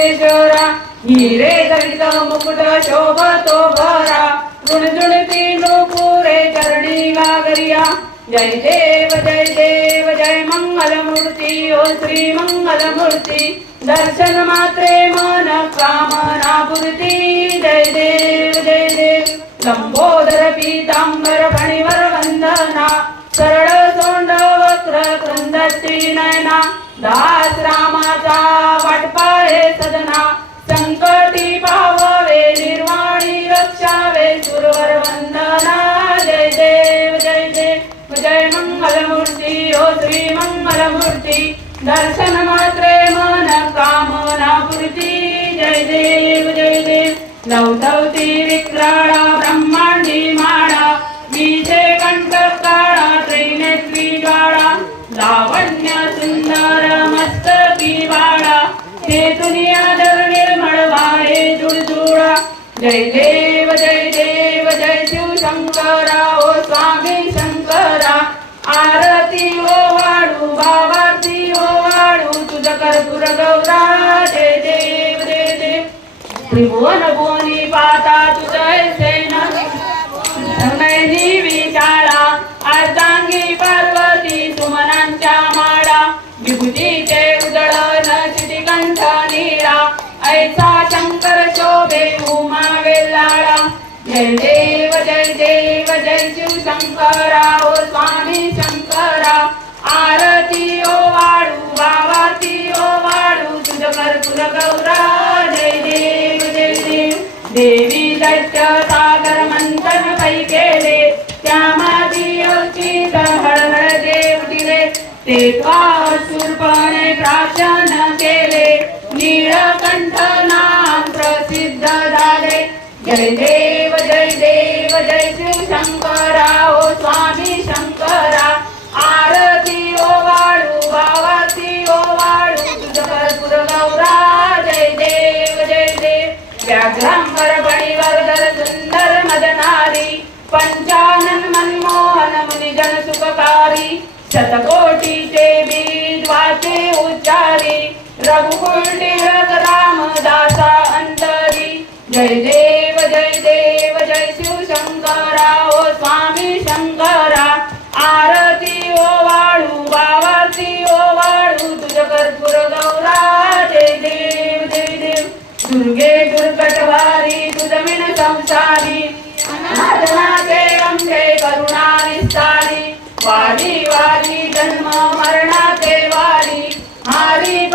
महेश्वरा हिरे जडित मुकुट शोभतो भरा ऋणजुणती नूपुरे चरणी गागरिया जय देव जय मंगल मूर्ती ओ श्री मंगल मूर्ती दर्शन मात्रे मन कामना पूर्ती जय देव लंबोदर पीतांबर फणिवर वंदना सरळ सोंड वक्र क्रंदती नयना दास रामाचा वाटपाळे सदना संकटी पावावे निर्वाणी रक्षावे सुरवर वंदना जय देव जय मंगल मूर्ती ओ श्री मंगल मूर्ती दर्शन मात्रे मन कामना पूर्ती जय देव लवधवती विक्राळा ब्रह्मांडी माळा विजे कंठ काळा त्रिनेत्री ज्वाळा लावण्य सुंदर मस्तकी बाळा हे दुनिया दर निर्मळ वाहे जुळजुळा जय देव जय शिव शंकरा ओ स्वामी शंकरा आरती ओ वाळू भावाती ओ वाळू तुझ कर्पूर गौरा जय देव त्रिभुवन भुवनी पाता तुझ सेन नयनी विशाळा अर्धांगी पार्वती सुमनांच्या माळा विभूतीचे उजळण चितिकंठ नीळा ऐसा शंकर शोभे उमा वेल्लाळा जय देव जय शिव शंकरा ओ स्वामी शंकरा आरती ओ वाळू भावाती ओ वाळू तुझ कर्पूर गौरा जय देव देवी दैत्य सागर मंथन पै केले त्यामादी अवचित हळहळ देव दिले तेव्हा शूरपणे प्राशन केले नीळकंठ नाम प्रसिद्ध झाले जय देव जय शिव शंकरा ओ स्वामी शंकरा आरती ओ वाळू भावाती ओ वाळू तुझ कर्पूर गौरा जय देव व्याघ्रांबर बळीवर सुंदर मदनारी पंचानन मनमोहन मुनिजन सुखकारी शतकोटीचे बीज वाचे उच्चारी रघुकुळ